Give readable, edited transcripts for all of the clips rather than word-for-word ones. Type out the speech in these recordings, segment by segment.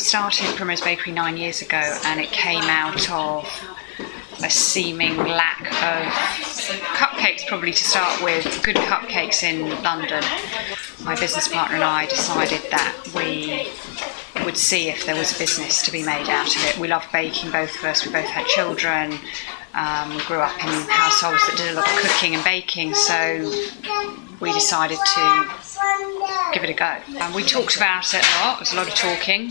started Primrose Bakery 9 years ago, and it came out of a seeming lack of cupcakes, probably to start with, good cupcakes in London. My business partner and I decided that we would see if there was a business to be made out of it. We love baking, both of us. We both had children. We grew up in households that did a lot of cooking and baking, so we decided to give it a go. We talked about it a lot. It was a lot of talking,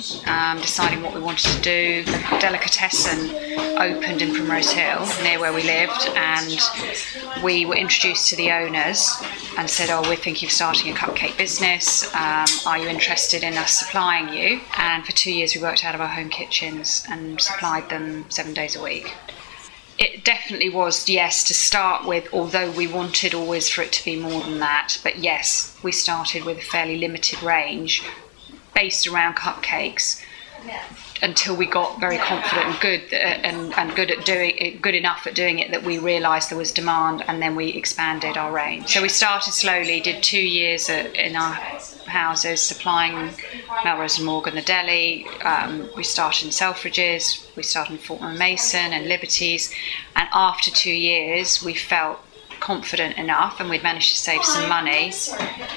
deciding what we wanted to do. A delicatessen opened in Primrose Hill, near where we lived, and we were introduced to the owners and said, "Oh, we're thinking of starting a cupcake business. Are you interested in us supplying you?" And for 2 years we worked out of our home kitchens and supplied them 7 days a week. It definitely was, yes, to start with, although we wanted always for it to be more than that. But yes, we started with a fairly limited range based around cupcakes until we got very confident and good enough at doing it that we realised there was demand, and then we expanded our range. So we started slowly, did 2 years in our houses supplying Melrose and Morgan, the deli. We started in Selfridges, we started in Fortnum & Mason and Liberties, and after 2 years we felt confident enough, and we'd managed to save some money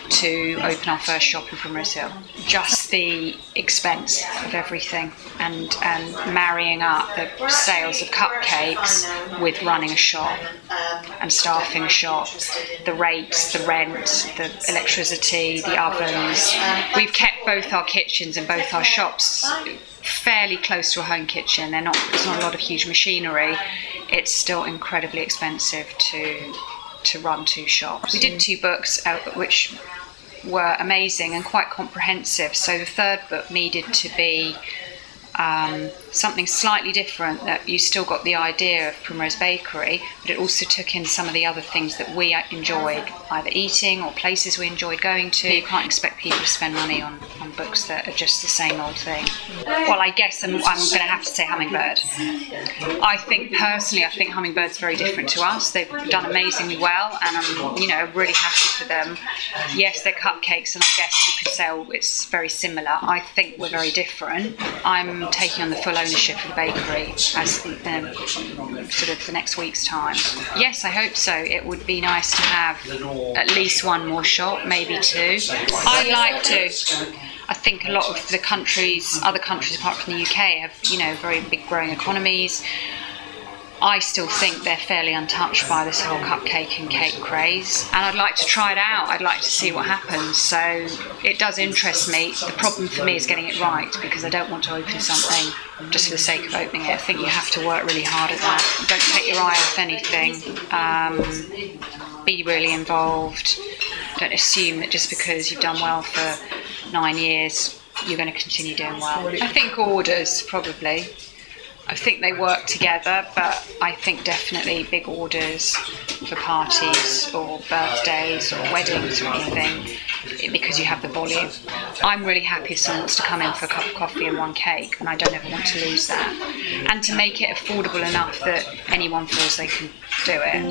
to open our first shop in Primrose Hill. Just the expense of everything, and marrying up the sales of cupcakes with running a shop and staffing a shop, the rates, the rent, the electricity, the ovens. We've kept both our kitchens and both our shops fairly close to a home kitchen. There's not a lot of huge machinery. It's still incredibly expensive to run 2 shops. We did 2 books which were amazing and quite comprehensive, so the third book needed to be something slightly different, that you still got the idea of Primrose Bakery, but it also took in some of the other things that we enjoyed either eating or places we enjoyed going to. You can't expect people to spend money on books that are just the same old thing. Well, I guess I'm going to have to say Hummingbird. I think Hummingbird's very different to us. They've done amazingly well, and I'm really happy for them. Yes, they're cupcakes, and I guess you could say, oh, it's very similar. I think we're very different. I'm taking on the full ownership of the bakery as sort of the next week's time. Yes, I hope so. It would be nice to have at least 1 more shop, maybe 2. I'd like to. I think a lot of the other countries apart from the UK have, very big growing economies. I still think they're fairly untouched by this whole cupcake and cake craze, and I'd like to try it out. I'd like to see what happens, so it does interest me. The problem for me is getting it right, because I don't want to open something just for the sake of opening it. I think you have to work really hard at that. Don't take your eye off anything. Be really involved. Don't assume that just because you've done well for 9 years, you're going to continue doing well. I think orders, probably. I think they work together, but I think definitely big orders for parties or birthdays or weddings or anything, because you have the volume. I'm really happy if someone wants to come in for a cup of coffee and 1 cake, and I don't ever want to lose that. And to make it affordable enough that anyone feels they can do it.